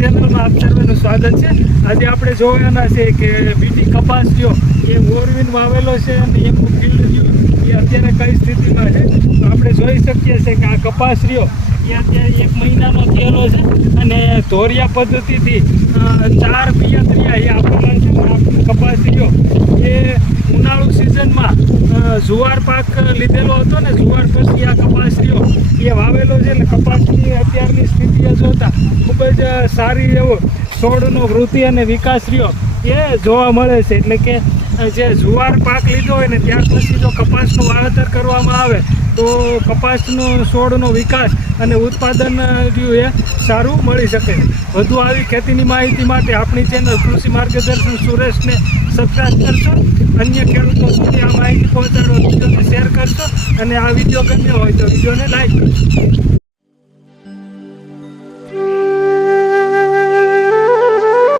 ચેનલમાં આપ સર્વેનું સ્વાગત છે। આજે આપણે જોવાના છે કે બીટી કપાસ જો એ મોરવીન વાવેલો છે અને એનું ફિલ્ડ જો એ અત્યારે કઈ સ્થિતિમાં છે। તો આપણે જોઈ શકીએ છીએ કે આ કપાસ રહ્યો એ અત્યારે 1 મહિનાનો થયેલો છે અને ધોરિયા પદ્ધતિથી 4 પિયતરિયા એ આપેલા છે। આ કપાસ રહ્યો એ ઉનાળુ સિઝનમાં જુવાર પાક લીધેલો હતો ને જુવાર પછી આ કપાસ રહ્યો એ વાવેલો છે। એટલે કપાસની અત્યારની સ્થિતિ જોતા ખૂબ જ સારી એવો છોડનો વૃદ્ધિ અને વિકાસ રહ્યો એ જોવા મળે છે। એટલે કે જે જુવાર પાક લીધો હોય ને ત્યાર પછી જો કપાસનું વાવેતર કરવામાં આવે તો કપાસનો છોડનો વિકાસ અને ઉત્પાદન રહ્યું એ સારું મળી શકે છે। વધુ આવી ખેતીની માહિતી માટે આપણી ચેનલ કૃષિ માર્ગદર્શન સુરેશને સબસ્ક્રાઈબ કરશો, અન્ય ખેડૂતો સુધી આ માહિતી પહોંચાડો, વિડીયોને શેર કરશો અને આ વિડીયો ગમ્યો હોય તો વિડીયોને લાઈક કરશો।